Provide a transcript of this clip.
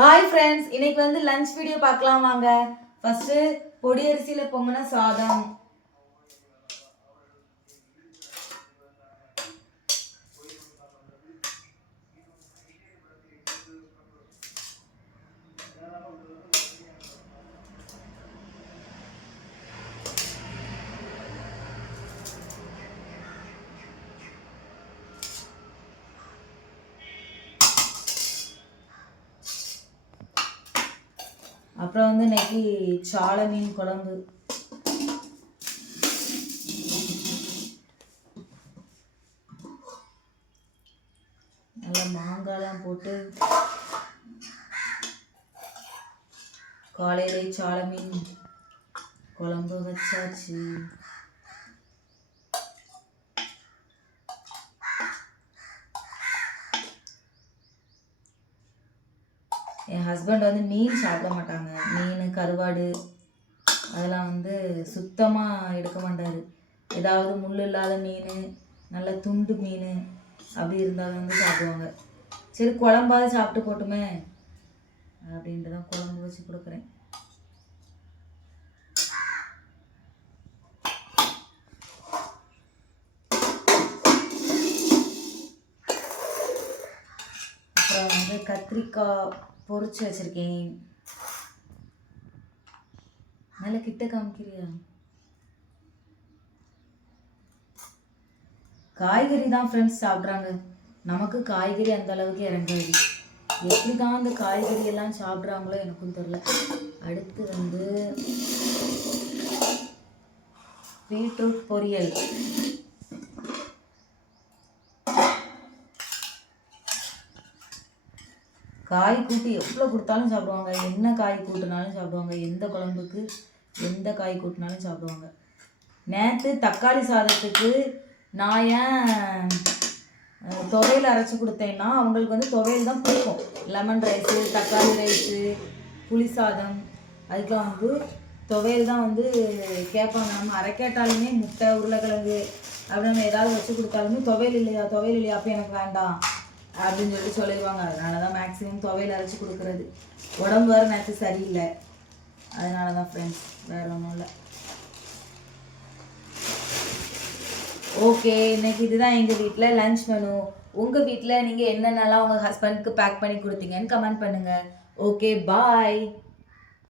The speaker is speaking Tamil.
ஹாய் ஃப்ரெண்ட்ஸ், இன்னைக்கு வந்து லஞ்ச் வீடியோ பார்க்கலாம் வாங்க. ஃபர்ஸ்ட் பொடி அரிசியில் பொங்கின சாதம். அப்புறம் வந்து இன்னைக்கு சாலை மீன் குழம்பு. நல்லா மாங்காய்லாம் போட்டு காலையிலே சாலை மீன் குழம்பு வச்சாச்சு. என் ஹஸ்பண்ட் வந்து மீன் சாப்பிட மாட்டாங்க. மீன் கருவாடு அதெல்லாம் வந்து சுத்தமாக எடுக்க மாட்டார். ஏதாவது முள் இல்லாத மீன், நல்ல துண்டு மீன் அப்படி இருந்தால் வந்து சாப்பிடுவாங்க. சரி குழம்பாவது சாப்பிட்டு போட்டுமே அப்படின்ட்டு தான் குழம்பு வச்சு கொடுக்குறேன். அப்புறம் வந்து கத்திரிக்காய் பொரிச்சு வச்சிருக்கேன். நல்ல கிட்ட காமிக்கிறியா? காய்கறி தான் ஃப்ரெண்ட்ஸ் சாப்பிட்றாங்க. நமக்கு காய்கறி அந்த அளவுக்கு இறங்காது. எப்படி தான் அந்த காய்கறி எல்லாம் சாப்பிட்றாங்களோ எனக்கும் தெரியல. அடுத்து வந்து பீட்ரூட் பொரியல். காய் கூட்டு எவ்வளோ கொடுத்தாலும் சாப்பிடுவாங்க. என்ன காய் கூட்டினாலும் சாப்பிடுவாங்க. எந்த குழம்புக்கு எந்த காய் கூட்டினாலும் சாப்பிடுவாங்க. நேற்று தக்காளி சாதத்துக்கு நான் ஏன் துவையல் அரைச்சி கொடுத்தேன்னா அவங்களுக்கு வந்து துவையல் தான் பிடிக்கும். லெமன் ரைஸு, தக்காளி ரைஸு, புளி சாதம் அதுக்கெலாம் வந்து துவையல் தான் வந்து கேட்பாங்க. நம்ம அரைக்கேட்டாலுமே முட்டை, உருளைக்கிழங்கு அப்படி நம்ம ஏதாவது வச்சு கொடுத்தாலுமே துவையல் இல்லையா அப்போ எனக்கு வேண்டாம் அப்படின்னு சொல்லிடுவாங்க. அதனால தான் மேக்ஸிமம் துவையல் அரைச்சி கொடுக்குறது. உடம்பு வேறு நேற்று சரியில்லை, அதனால தான் ஃப்ரெண்ட்ஸ், வேறு ஒன்றும் இல்லை. ஓகே, இன்னைக்கு இதுதான் எங்கள் வீட்டில் லன்ச் மெனு. உங்கள் வீட்டில் நீங்கள் என்னென்னலாம் உங்கள் ஹஸ்பண்டுக்கு பேக் பண்ணி கொடுத்தீங்கன்னு கமெண்ட் பண்ணுங்கள். ஓகே, பாய்.